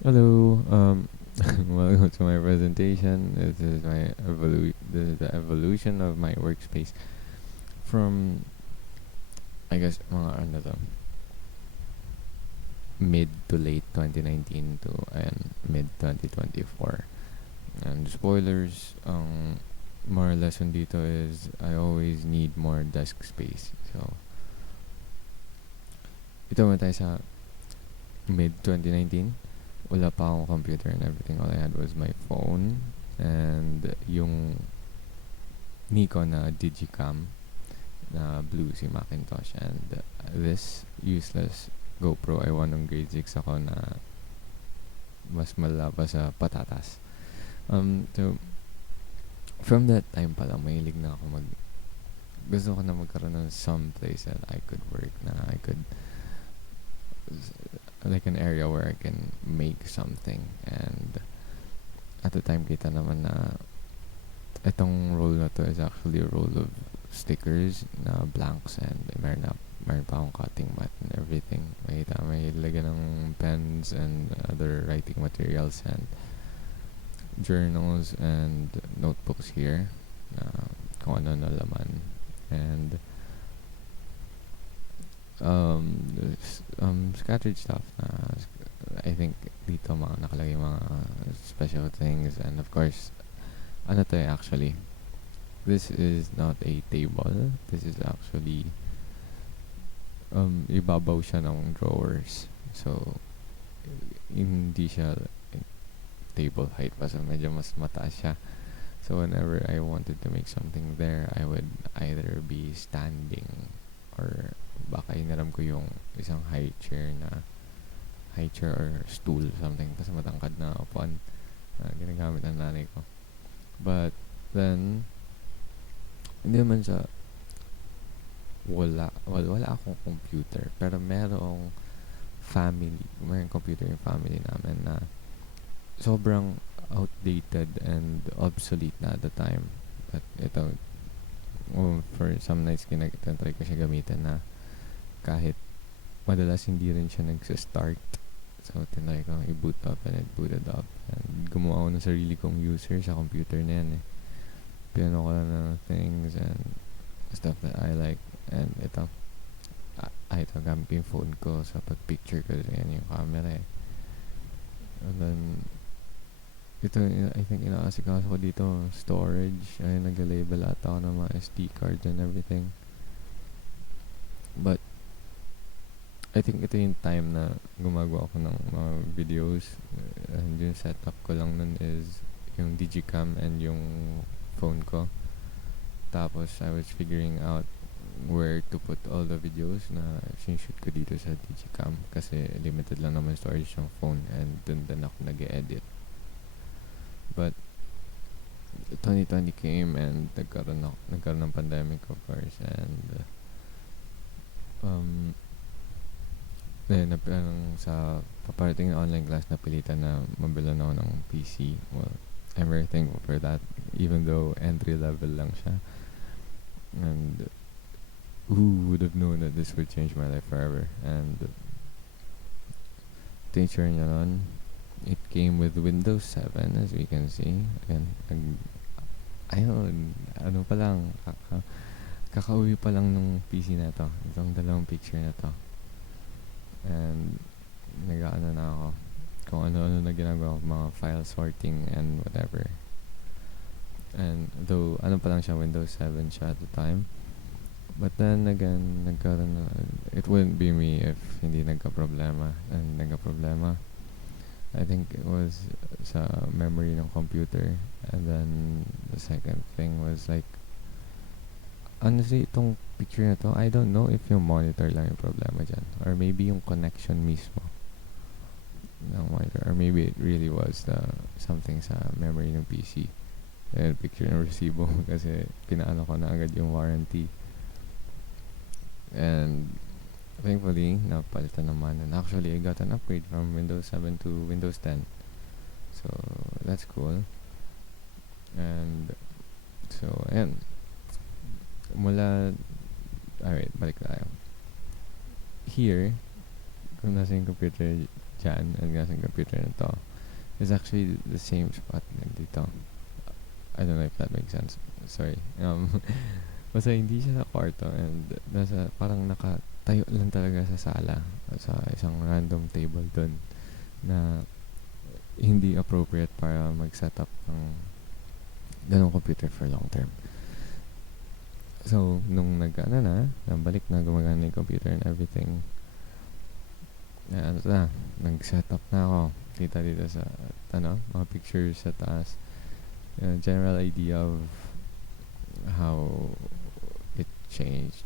Hello, welcome to my presentation. This is the evolution of my workspace from I guess mga ano to, mid to late 2019 to mid 2024. And spoilers, more lesson dito is I always need more desk space. So ito mo tayo sa mid 2019. Wala pa akong computer and everything. All I had was my phone and yung Nikon na Digicam na blue si Macintosh, and this useless GoPro I won ng grade 6 ako na mas malala pa sa patatas. So from that time pa lang mahilig na ako gusto ko na magkaroon ng some place that I could work, na I could like an area where I can make something. And at the time kita naman na itong roll na to is actually a roll of stickers na blanks, and meron pa akong cutting mat and everything. May lagyan ng pens and other writing materials and journals and notebooks here na kung ano na laman. And scattered stuff na I think dito mga nakalagay mga special things. And of course, ano to actually, this is not a table. This is actually ibabaw siya ng drawers. So hindi siya table height pa, so medyo mas mataas siya. So whenever I wanted to make something there, I would either be standing or baka inaram ko yung isang high chair or stool something, tapos matangkad na upuan na ginagamit ng nanay ko. But then hindi naman sa wala akong computer, pero merong computer yung family namin na sobrang outdated and obsolete na at the time. But ito, for some nights try ko siya gamitin na kahit madalas hindi rin siya nagsa-start. So tinry ko i-boot up, and it booted up. And gumawa ako ng sarili kong user sa computer na yan eh. Pinano ko lang ng things and stuff that I like. And ito gamit ko yung phone ko sa pag-picture ko. Yan yung camera eh. And then ito, I think inaasikaso ko dito, storage. Ay, nag-label ata ako ng mga SD cards and everything. But I think ito yung time na gumagawa ako ng mga videos. And yung setup ko lang nun is yung Digicam and yung phone ko. Tapos I was figuring out where to put all the videos na sinushoot ko dito sa Digicam, kasi limited lang naman storage ng phone, and dun ako nag-edit. But 2020 came and nagkaroon ng pandemic, of course, and sa paparating na online class, napilitan na mabilan ako ng PC. Well, I'm very thankful for that, even though entry level lang siya. And who would have known that this would change my life forever? And teacher niya nun, it came with Windows 7, as we can see. And ayun, ano pa lang, kakauwi pa lang ng PC na to, itong dalawang picture na to. And nag-ano na ako kung ano-ano na ginagawa ko, mga file sorting and whatever. And though ano pa lang siya, Windows 7 siya at the time, but then again, it wouldn't be me if hindi nagka-problema. And nagka-problema, I think it was sa memory ng computer. And then the second thing was like, honestly, itong picture na to, I don't know if yung monitor lang yung problema dyan, or maybe yung connection mismo ng monitor, or maybe it really was something sa memory ng PC. Picture ng resibo kasi pinaano ko na agad yung warranty. And thankfully, napalitan naman. And actually, I got an upgrade from Windows 7 to Windows 10. So, that's cool. And so, ayan. Alright, balik tayo. Here, kung nasa yung computer, dyan, ang gasang computer na to, is actually the same spot na dito. I don't know if that makes sense. Sorry. Basta hindi siya sa kwarto and nasa, parang nakatayo lang talaga sa sala sa isang random table dun na hindi appropriate para mag-setup ng ganong computer for long term. So, nung nabalik na gumagana yung computer and everything, nag-setup na ako. Kita dito sa, mga pictures sa taas. General idea of how it changed.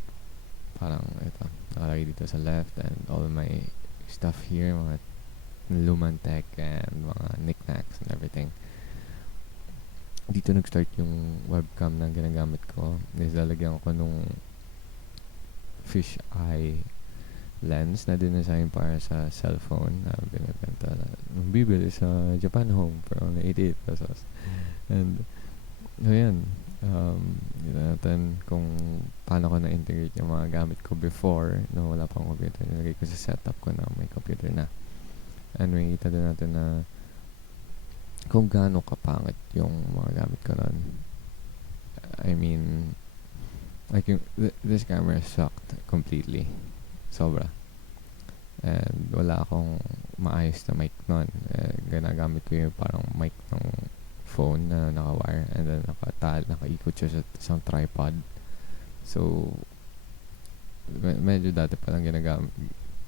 Parang ito, nakalagay dito sa left and all my stuff here, mga lumang tech and mga knickknacks and everything. Dito nag-start yung webcam na ginagamit ko. Nilalagyan ko nung fish eye lens na dinisign para sa cellphone na binibenta na bibili sa Japan Home for only 88 pesos. And so yan, dito natin kung paano ko na-integrate yung mga gamit ko before na wala pang computer. Nilagay ko sa setup ko na may computer na. And makikita din natin na kung gaano kapangit yung mga gamit ko nun. I mean, like this camera sucked completely. Sobra. And wala akong maayos na mic nun. Ginagamit ko yung parang mic ng phone na naka-wire and then nakaikot siya sa isang tripod. So, medyo dati pa lang ginagamit.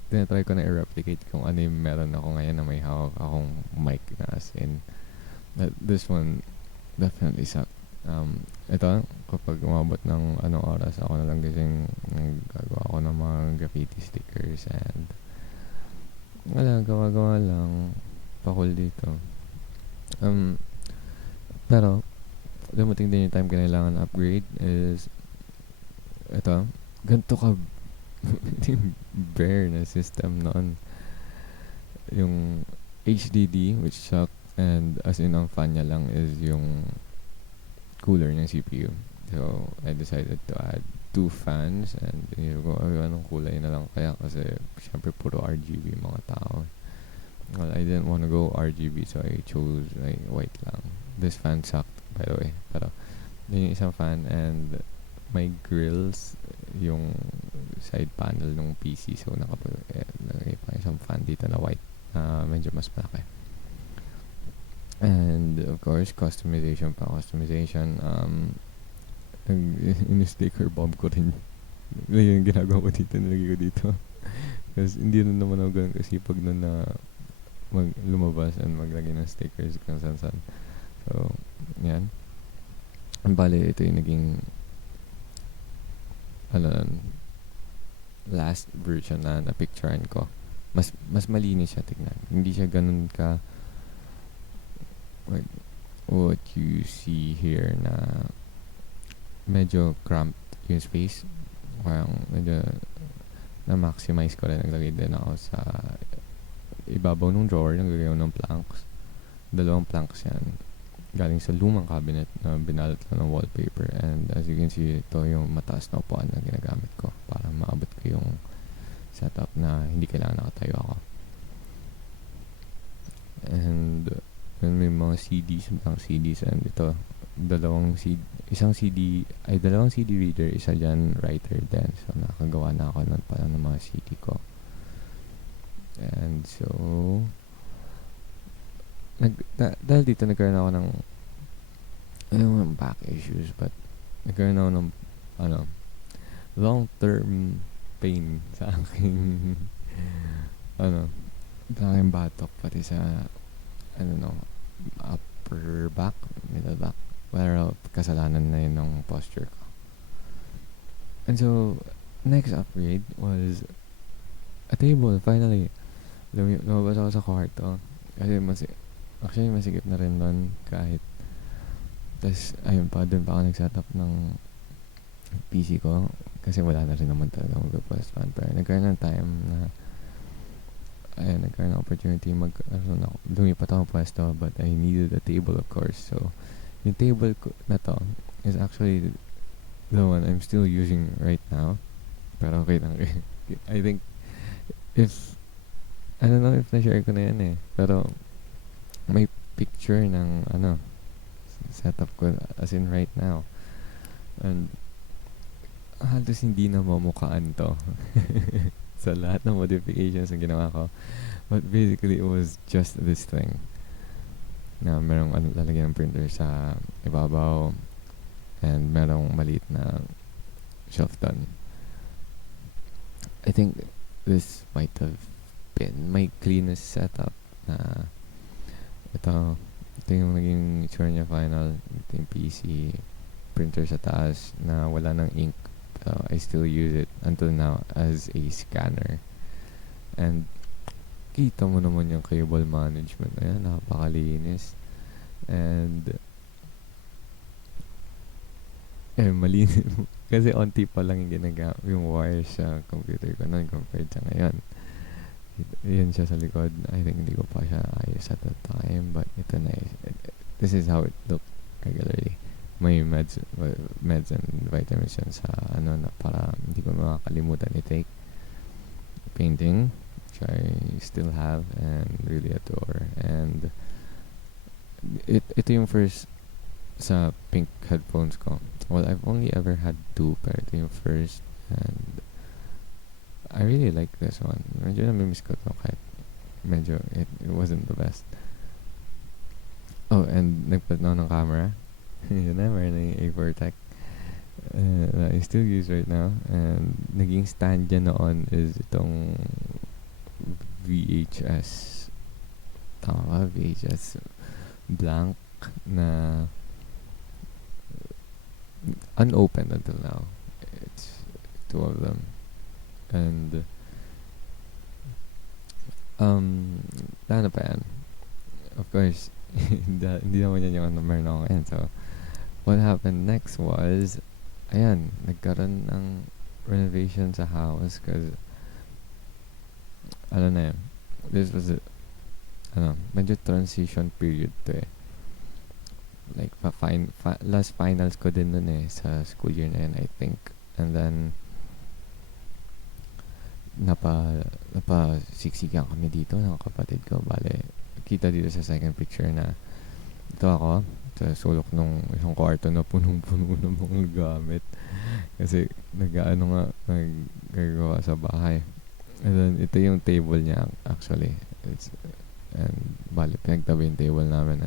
Tinatry ko na i-replicate kung ano yung meron ako ngayon na may hawak akong mic na as in. This one definitely sucked. Ito, kapag umabot ng anong oras, ako na lang kasing nagagawa ako ng mga graffiti stickers and gawa-gawa lang pakul dito. Pero, dumating din yung time kailangan upgrade is ito, ganito ka bare na system noon. Yung HDD, which sucked, and as in ang fan niya lang is yung cooler ng CPU. So, I decided to add 2 fans and yun ko, anong kulay na lang kaya kasi syempre puro RGB mga tao. Well, I didn't want to go RGB so I chose like white lang. This fan sucked by the way. Pero, yun yung isang fan and my grills, yung side panel ng PC so nalagay pa isang fan dito na white na medyo mas malaki. And of course, customization. In-sticker bomb ko rin. Yung ginagawa ko dito, nilagay ko dito. Kasi hindi na naman ako ganun kasipag na lumabas and maglagay ng stickers kung saan. So, yan. Ang bali, ito yung naging last version na picturean ko. Mas malinis siya tignan. Hindi siya ganun ka like what you see here na medyo cramped yung space. Parang medyo na-maximize ko rin. Naglagay din ako sa ibabaw ng drawer. Naglagay ako ng planks. 2 planks yan. Galing sa lumang cabinet na binalot ko ng wallpaper. And as you can see, ito yung mataas na upuan na ginagamit ko para maabot ko yung setup na hindi kailangan nakatayo ako. And may mga CDs, and ito, dalawang CD reader, isa dyan writer din. So, nakagawa na ako nun pala ng mga CD ko. And so, dahil dito nagkaroon ako ng back issues, but nagkaroon ako ng long-term pain sa aking sa aking batok, pati sa upper back, middle back. Pero kasalanan na yun ng posture ko. And so, next upgrade was a table, finally. Lumabas ako sa kwarto. Kasi masigip na rin doon kahit. Tapos, ayun pa, doon pa ako nag-setup ng PC ko. Kasi wala na rin naman talaga mag-postpan. Pero nagkaroon ng time na nagkaroon ng opportunity lumipat ako pwesto, but I needed a table of course. So, yung table ko na to is actually the one I'm still using right now. Pero okay lang. I think if I don't know if na-share ko na yan eh. Pero, may picture ng, setup ko as in right now. And, halos hindi na mamukhaan to. Sa lahat ng modifications na ginawa ko. But basically, it was just this thing. Na merong lalagyan ng printer sa ibabaw. And merong maliit na shelf done. I think this might have been my cleanest setup na ito yung naging itsura niya final. Ito yung PC printer sa taas na wala ng ink. I still use it until now as a scanner. And kita mo naman yung cable management. Ayan, napakalinis. And malinis. Kasi onti pa lang yung ginagamit yung wires sa computer ko noon compared sa ngayon. Yun siya sa likod. I think hindi ko pa siya ayos at the time. But ito na this is how it looked regularly. May meds and vitamins yan sa na para hindi ko makakalimutan i-take. Painting, which I still have and really adore. And ito yung first sa pink headphones ko. Well, I've only ever had 2, pero ito yung first. And I really like this one. Medyo namimiss ko to kahit medyo it wasn't the best. Oh, and nagplat na ako ng camera. Yun na, meron na yung A4 Tech. I still use right now. And naging stand dyan noon is itong VHS. Tama ba? VHS blank na unopened until now. It's 2 of them. And ano pa yan? Of course, hindi naman yan yung meron ako ngayon. So, what happened next was, ayan, nagkaroon ng renovation sa house because, this was medyo transition period to eh. Like, last finals ko din nun eh, sa school year na yun, I think. And then, napasiksikan kami dito ng kapatid ko. Bale, kita dito sa second picture na ito ako sa sulok nung isang kwarto na punong-puno ng mga gamit. Kasi naggagawa sa bahay. And then, ito yung table niya actually. And bale, pinagtabi yung table namin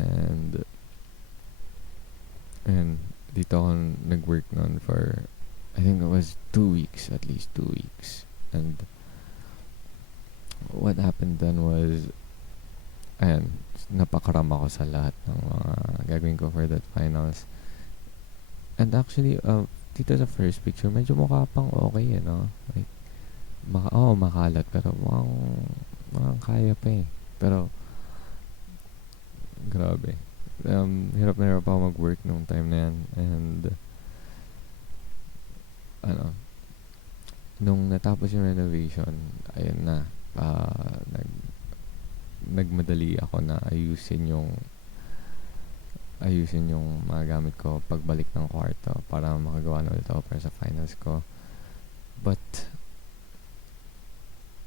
and dito ako nag-work noon for I think it was 2 weeks, at least 2 weeks. And what happened then was, napakaram ako sa lahat ng mga gagawin ko for that finals. And actually, dito sa first picture, medyo mukha pang okay, Like, makalat, pero mukhang kaya pa eh. Pero, grabe. Hirap na hirap ako mag-work nung time na yan. And, nung natapos yung renovation, ayun na, nagmadali ako na ayusin yung mga gamit ko pagbalik ng kwarto para makagawa na ulit ako para sa finals ko. But,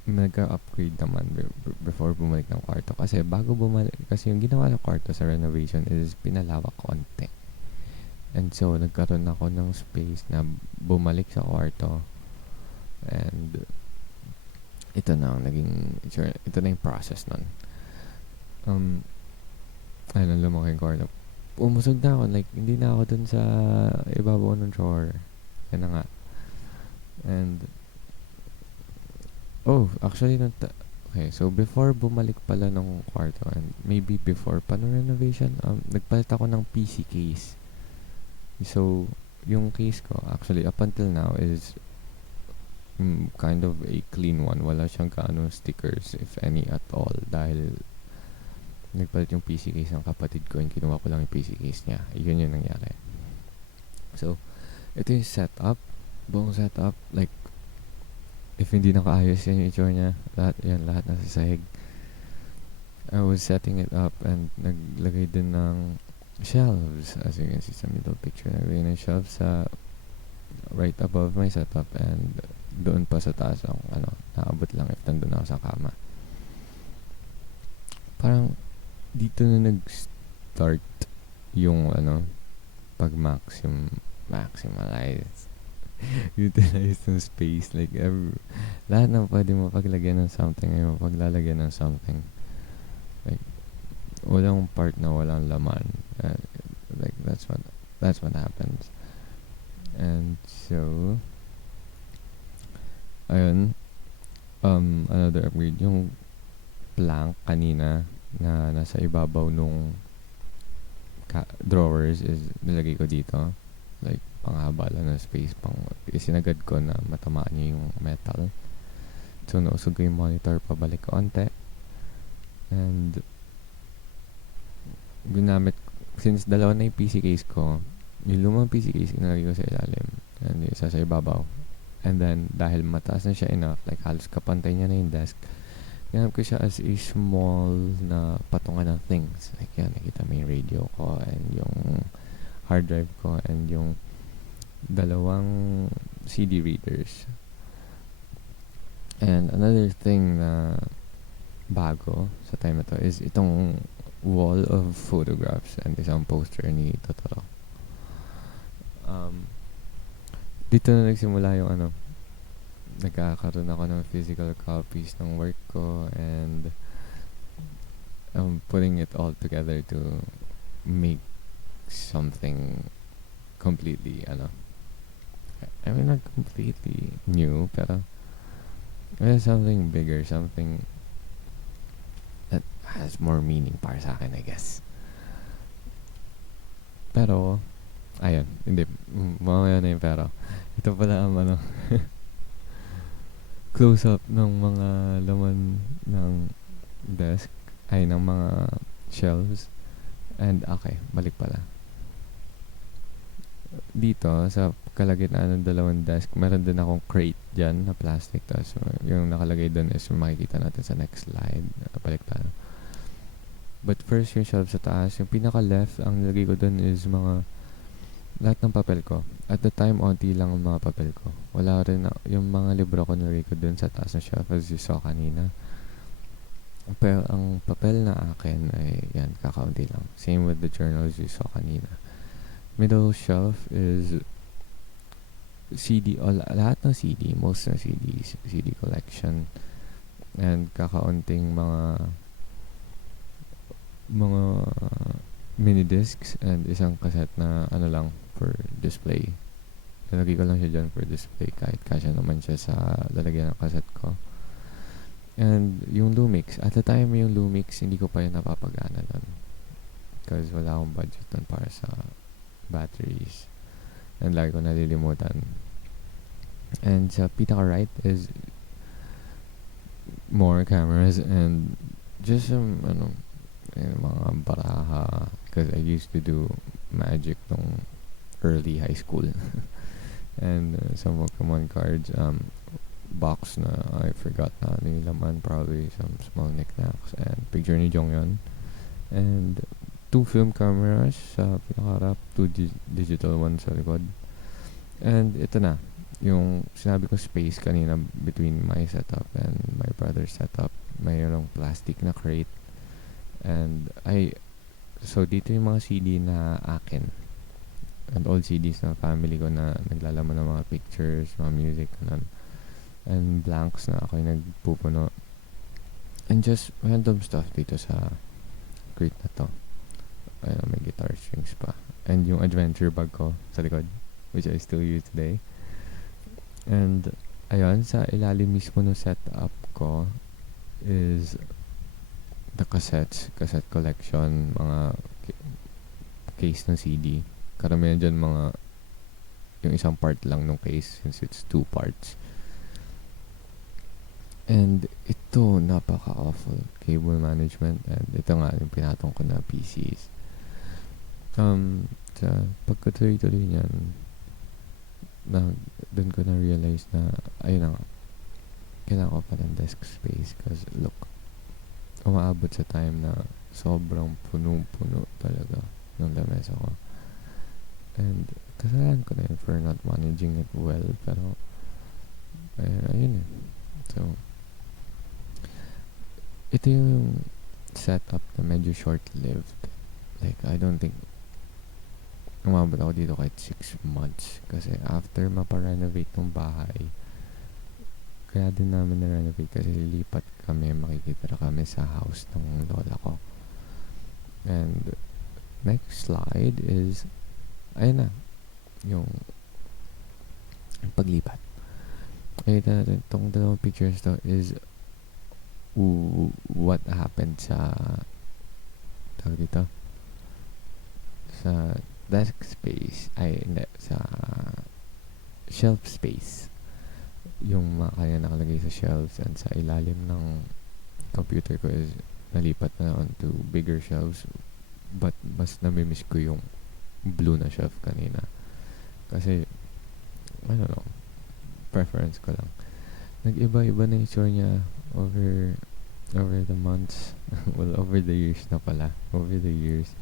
nag-upgrade naman before bumalik ng kwarto. Kasi kasi yung ginawa ng kwarto sa renovation is pinalawak konti. And so, nagkaroon ako ng space na bumalik sa kwarto. And, ito na yung process nun. Lumaki yung kwarto. Umusog na ako. Like, hindi na ako dun sa ibabaw ng drawer. Yan na nga. And, actually, okay, so before bumalik pala ng kwarto, and maybe before pa ng renovation, nagpalit ako ng PC case. So, yung case ko, actually, up until now, is kind of a clean one. Wala siyang kaano stickers, if any at all. Dahil, nagpalit yung PC case ng kapatid ko, and kinuha ko lang yung PC case niya. Yun yung nangyari. So, ito yung setup. Buong setup, like, if hindi nakaayos yan yung itsura niya, lahat nasa sahig. I was setting it up, and naglagay din ng shelves, as you can see sa middle picture. Naglagay ng shelves sa right above my setup, and doon pa sa taas ako, naabot lang if nandun ako sa kama. Parang, dito na nag-start yung, maximalize, utilize ng space. Like, lahat na pwede mo paglagyan ng something, ay mapaglalagyan ng something. Like, walang part na walang laman. Like, that's what happens. And so, ayun, another upgrade, yung plank kanina na nasa ibabaw nung drawers is nilagay ko dito. Like, panghaba lang ng space, isinagad ko na matamaan niya yung metal. So, nausog ko yung monitor pabalik konti. And, ginamit, since dalawa na yung PC case ko, yung lumang PC case, inalagay ko sa ilalim. And yung isa sa ibabaw. And then, dahil mataas na siya enough, like halos kapantay niya na yung desk, ginamit ko siya as a small na patungan ng things. Like yan, nakita mo yung radio ko and yung hard drive ko and yung dalawang CD readers. And another thing na bago sa time na to is itong wall of photographs and isang poster ni Totoro. Dito na nagsimula yung nagkakaroon ako ng physical copies ng work ko and putting it all together to make something completely I mean not completely new, pero something bigger, something that has more meaning para sa akin, I guess. Pero ayun, hindi mamaya na yung pero ito pala ang close up ng mga laman ng desk ay ng mga shelves. And okay, balik pala dito sa kalagitnaan ng dalawang desk, meron din akong crate dyan na plastic. So, yung nakalagay doon is makikita natin sa next slide. Balik tayo. But first, yung shelf sa taas, yung pinaka left, ang nilagay ko doon is lahat ng papel ko. At the time, onti lang ang mga papel ko. Wala rin yung mga libro ko nilagay ko doon sa taas ng shelf as you saw kanina. Pero ang papel na akin ay yan, kakaunti lang. Same with the journals you saw kanina. Middle shelf is CD, lahat ng CD, most ng CDs, CD collection. And kakaunting mga mini discs and isang cassette na lang for display. Nalagay ko lang siya dyan for display kahit kasya naman siya sa lalagyan ng cassette ko. And yung Lumix, at the time yung Lumix, hindi ko pa yun napapagana nun. Because wala akong budget nun para sa batteries. And lagi ko nalilimutan. And sa pinaka-right is more cameras and just some, mga baraha. Because I used to do magic nung early high school. And some Pokemon cards. Box na I forgot na nilaman, probably some small knickknacks and picture ni Jonghyun and 2 film cameras sa pinakaharap, 2 digital ones sa likod. And ito na yung sinabi ko space kanina between my setup and my brother's setup. Mayroong plastic na crate and so dito yung mga CD na akin and all CDs na family ko na naglalaman ng mga pictures, mga music and blanks na ako yung nagpupuno and just random stuff dito sa crate na to. Ayun, may guitar strings pa and yung adventure bag ko sa likod which I still use today. And ayun, sa ilalim mismo ng setup ko is the cassette collection, mga case ng CD. Karamihan dyan yung isang part lang ng case since it's 2 parts. And ito, napaka-awful cable management and ito nga yung pinatong ko na PCs. Sa pagkatuloy-tuloy niyan, doon ko na-realize na ayun na nga, kailangan ko pa ng desk space because look, umaabot sa time na sobrang puno-puno talaga ng lamesa ko. And kasalanan ko na yun for not managing it well, pero Ayun eh. So, ito yung setup na medyo short-lived. Like, I don't think umabot ako dito kahit 6 months. Kasi after maparenovate ng bahay, kaya din namin na-renovate kasi lilipat kami, makikita kami sa house ng lola ko. And next slide is, ayun na, yung paglipat. Ito, itong dalawang pictures to is what happened sa tawag dito sa desk space ay hindi sa shelf space, yung mga kaya nakalagay sa shelves, and sa ilalim ng computer ko is nalipat na onto bigger shelves, but mas namimiss ko yung blue na shelf kanina kasi I don't know, preference ko lang. Nag-iba-iba na yung itsura niya over the months. Well, over the years na pala. Over the years.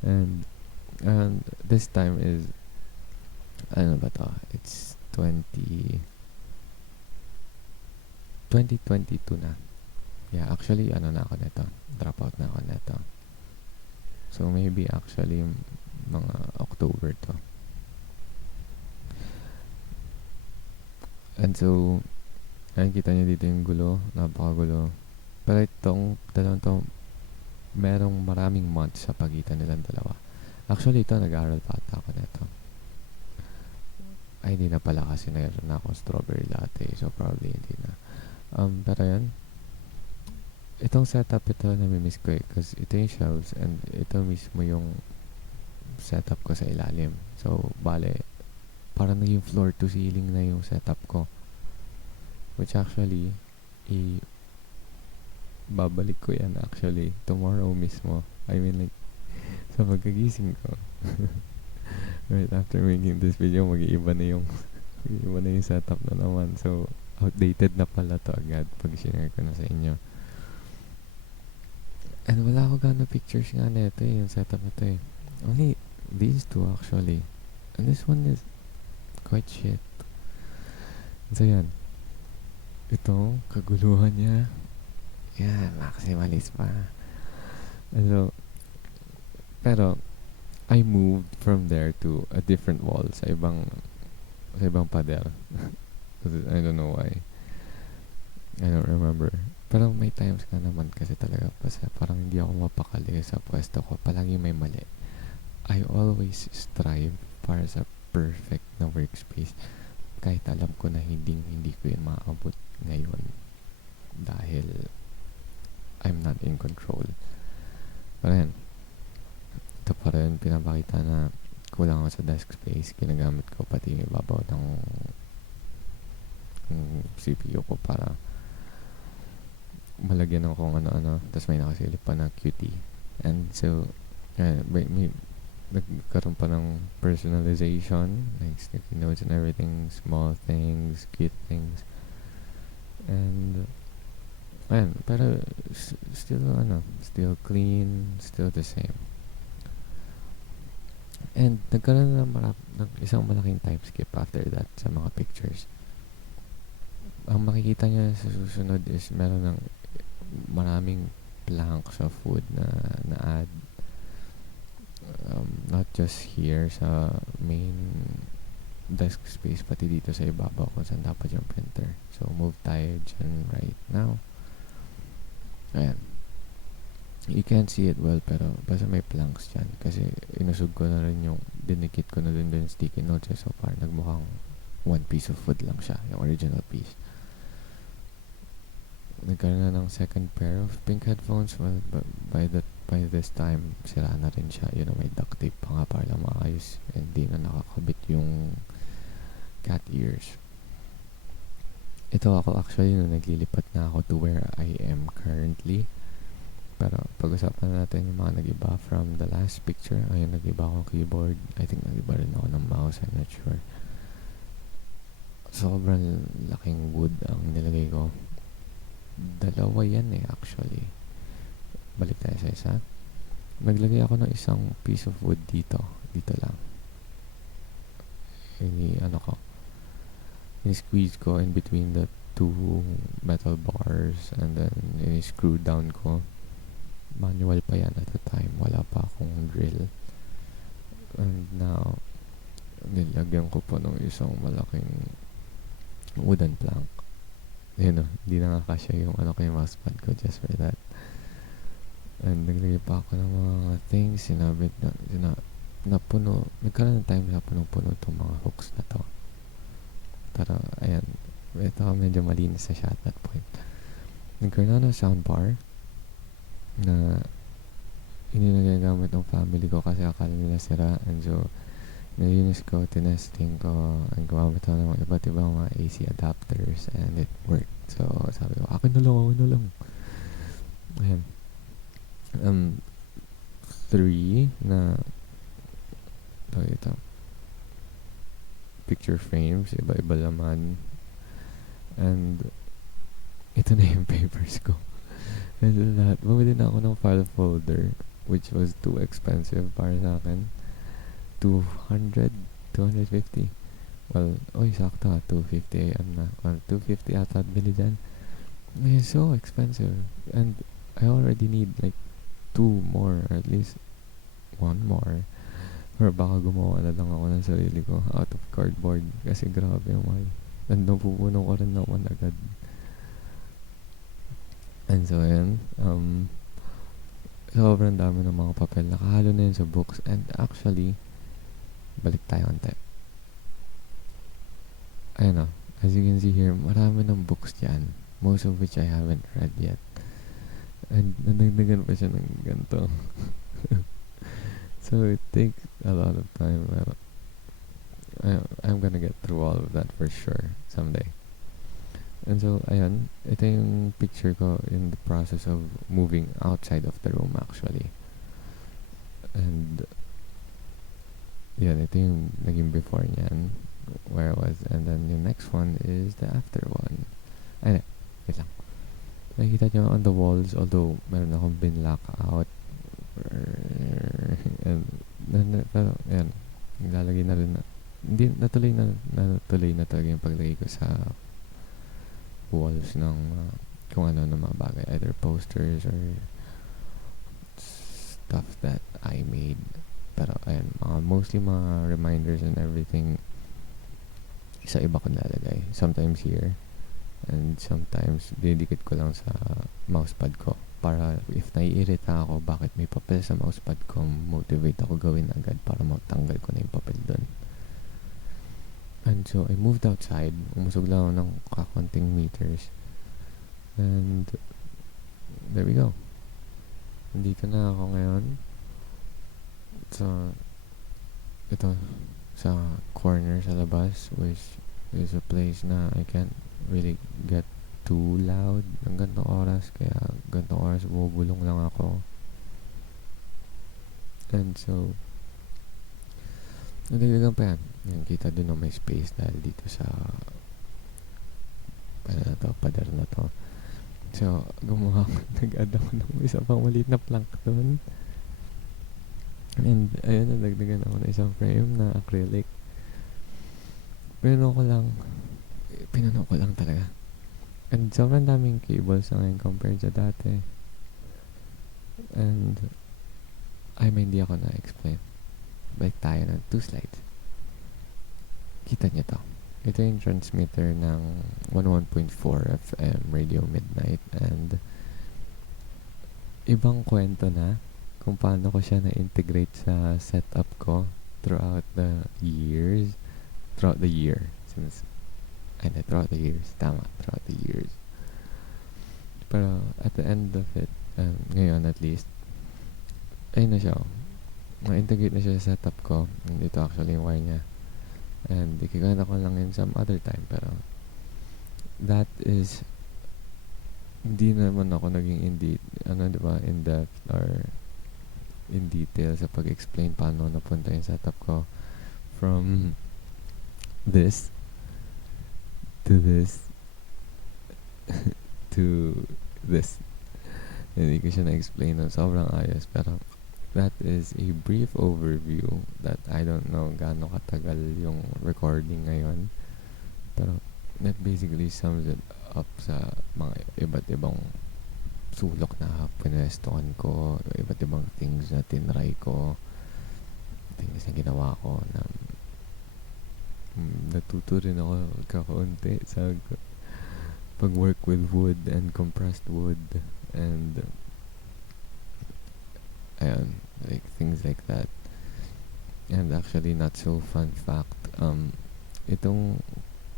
And this time is, ano ba to? It's 2022 na. Yeah, actually, ano na ako nito. Drop out na ako nito. So, maybe actually, mga October to. And so, ayun, kita nyo dito yung gulo. Napakagulo. Pero itong dalawang to, merong maraming months sa pagitan nilang dalawa. Actually, ito, nag-aaral pa ata ako nito. Ay, hindi na pala kasi mayroon na akong strawberry latte. So, probably hindi na. Pero yan. Itong setup ito, namimiss ko eh. Kasi ito yung shelves and ito mismo yung setup ko sa ilalim. So, bale, parang naging floor to ceiling na yung setup ko. Which actually, babalik ko yan actually tomorrow mismo. I mean like, sa pagkagising ko. Right after making this video, mag-iiba na yung setup na naman. So, outdated na pala to agad pag share ko na sa inyo. And wala ako gano'ng pictures nga nito eh, yung setup na to eh. Only these two actually. And this one is quite shit. So yan. Ito, kaguluhan niya. Yan, maximalist pa. So, pero, I moved from there to a different wall sa ibang pader. I don't know why. I don't remember. Pero may times ka naman kasi talaga parang hindi ako mapakali sa pwesto ko. Palagi may mali. I always strive para sa perfect na workspace. Kahit alam ko na hindi ko yun maaabot ngayon dahil I'm not in control. Pero yan, ito pa rin pinapakita na kulang ako sa desk space. Ginagamit ko pati yung ibabaw ng CPU ko para malagyan ng kung ano-ano. Tapos may nakasilip pa na QT. And so, may nagkaroon pa ng personalization, like sticky notes and everything, small things, cute things. And ayan, pero still clean, still the same. And nagkaroon na ng isang malaking time skip after that sa mga pictures. Ang makikita niya sa susunod is meron ng maraming planks of wood na add. Not just here sa main desk space, pati dito sa ibabaw kung saan dapat yung printer. So, move tayo dyan right now. Ayan. You can't see it well, pero basta may planks dyan. Kasi inusog ko na rin yung, dinikit ko na din yung sticky notes. So far, nagmukhang one piece of wood lang siya, yung original piece. Nagkaroon na ng second pair of pink headphones. Well, by this time, sira na rin siya. May duct tape pa nga para lang maayos. Hindi na nakakabit yung cat ears. Ito ako actually nung naglilipat na ako to where I am currently. Pero pag-usapan natin yung mga nag-iba from the last picture. Ayun, nag-iba akong keyboard. I think nag-iba rin ako ng mouse. I'm not sure. Sobrang laking wood ang nilagay ko. Dalawa yan actually. Balik tayo sa isa. Naglagay ako ng isang piece of wood dito. Dito lang. in-squeeze ko in between the two metal bars and then in-screw down ko. Manual pa yan at the time. Wala pa akong drill. And now, nilagyan ko pa ng isang malaking wooden plank. Yun o, hindi na nga kasya yung yung mousepad ko just for that. And naglagay pa ako ng mga things, sinabit na, napuno, nagkaroon ng time na punong-puno itong mga hooks na to. Pero, ayan, ito medyo malinis na siya at that point. Nagkaroon na ng soundbar na hindi nagagamit ng family ko kasi akala nila sira. And so, nalinis ko, tinesting ko, ang gumamit ako ng iba't ibang mga AC adapters and it worked. So, sabi ko, akin na lang. Ayan. 3 na ito, picture frames, iba-iba laman. And ito na yung papers ko. Ito lahat. Bumili na ako ng file folder which was too expensive para sa akin. 200, 250. Well, sakto 250 na. 250 ata at bili dyan. It's so expensive. And I already need like 2 more, or at least 1 more. Or baka gumawa na lang ako ng sarili ko out of cardboard kasi grabe yung mahal. And napupuno ko rin naman agad. And so, ayan. Sobrang dami ng mga papel. Nakahalo na yun sa books. And actually, balik tayo onte. Ayan o. As you can see here, marami ng books dyan. Most of which I haven't read yet. And nanagdagan pa siya ng ganito. So, it takes a lot of time. I'm gonna get through all of that for sure someday. And so, ayan, ito yung picture ko in the process of moving outside of the room actually. And, yan, ito yung naging before niyan, where I was. And then, yung next one is the after one. Ay, wait lang. Nakikita nyo on the walls, although meron akong binlock out. And, pero, yan, nilalagay na rin na, hindi, natuloy na talaga yung paglagay ko sa walls ng kung ano na mga bagay, either posters or stuff that I made. Pero ayan, mostly mga reminders and everything sa iba ko nilalagay. Sometimes here and sometimes didikit ko lang sa mousepad ko para if naiirita ako bakit may papel sa mousepad ko, motivate ako gawin agad para matanggal ko na yung papel dun. And so, I moved outside. Umusog lang ako ng kakonting meters. And, there we go. Nandito na ako ngayon. So, ito, sa corner sa labas, which is a place na I can't really get too loud ng gantong oras. Kaya, gantong oras, bubulong lang ako. And so, nadagdagan pa yan. Yan, kita doon na may space dahil dito sa pader na to. So, nag-add ako ng isa pang maliit na plank doon. And, ayun, nadagdagan ako ng isang frame na acrylic. Pinuno ko lang talaga. And sobrang daming cables na ngayon compared sa dati. And, may hindi ako na-explain. Balik tayo ng 2 slides. Kita niyo to. Ito yung transmitter ng 11.4 FM Radio Midnight and ibang kwento na kung paano ko siya na-integrate sa setup ko throughout the year. Throughout the years. Pero at the end of it, ngayon at least, ayun na siya. Ma-integrate na siya sa setup ko. And ito actually yung wire niya. And ikikita ko lang in some other time. Pero that is hindi naman ako naging in-depth or in detail sa pag-explain paano napunta yung setup ko from this to this to this. Hindi ko siya na-explain ng sobrang ayos. Pero that is a brief overview that I don't know gaano katagal yung recording ngayon. Pero that basically sums it up sa mga iba't ibang sulok na pinestohan ko, iba't ibang things na tinry ko, things na ginawa ko na natuto rin ako kakaunti sa pag-work with wood and compressed wood and ayun, like things like that. And actually, not so fun fact, itong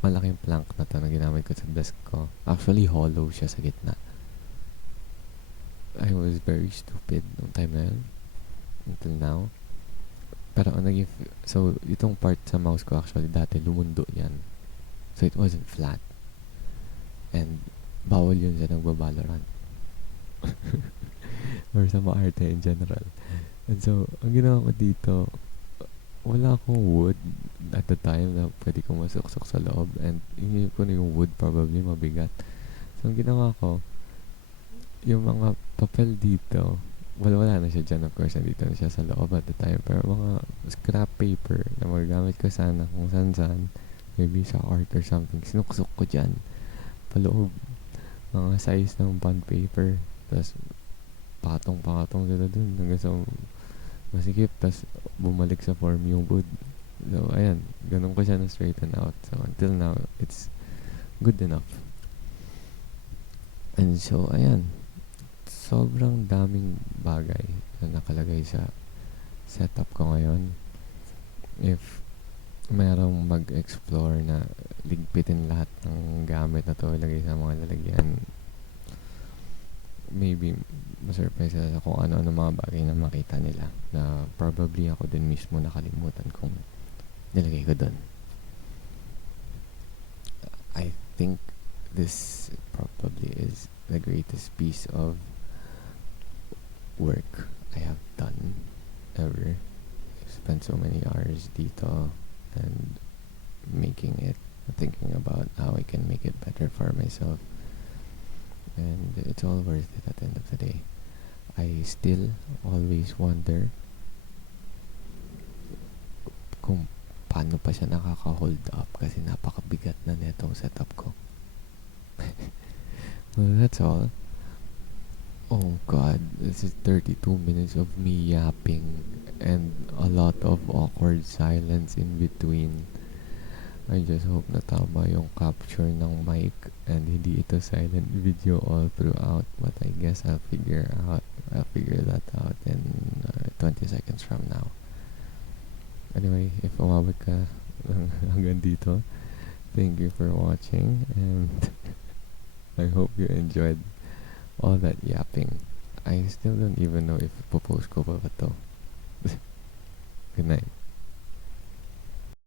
malaking plank na to na ginamit ko sa desk ko, actually hollow siya sa gitna. I was very stupid nung time na yun, until now. Pero so itong part sa mouse ko actually dati lumundo yan. So it wasn't flat. And bawal yun sa nagbabalorant. Or sa maarte in general. And so, ang ginawa ko dito, wala akong wood at the time na pwede kong masuksok sa loob. And inisip ko na yung wood probably mabigat. So, ang ginawa ko, yung mga papel dito, wala na siya dyan. Of course, nandito na siya sa loob at the time. Pero mga scrap paper na magagamit ko sana kung saan-saan, maybe sa art or something, sinuksok ko dyan. Paloob. Mga size ng bond paper. Tapos, patong-patong sila dun. Hanggang sa masikip. Tapos, bumalik sa form yung wood. So, ayan. Ganun ko siya na straighten out. So, until now, it's good enough. And so, ayan. Sobrang daming bagay na nakalagay sa setup ko ngayon. If merong mag-explore na ligpitin lahat ng gamit na to, ilagay sa mga lalagyan, maybe masurprise sila sa kung ano-ano mga bagay na makita nila na probably ako din mismo nakalimutan kung nilagay ko dun. I think this probably is the greatest piece of work I have done ever. I've spent so many hours dito and making it, thinking about how I can make it better for myself. And it's all worth it at the end of the day. I still always wonder kung paano pa siya nakaka-hold up kasi napakabigat na netong setup ko. Well, that's all. Oh God, this is 32 minutes of me yapping and a lot of awkward silence in between. I just hope na tama yung capture ng mic and hindi ito silent video all throughout. But I guess I'll figure that out in 20 seconds from now. Anyway, if umabot ka hanggang dito, thank you for watching and I hope you enjoyed all that yapping. I still don't even know if popost ko pa ba to. Good night.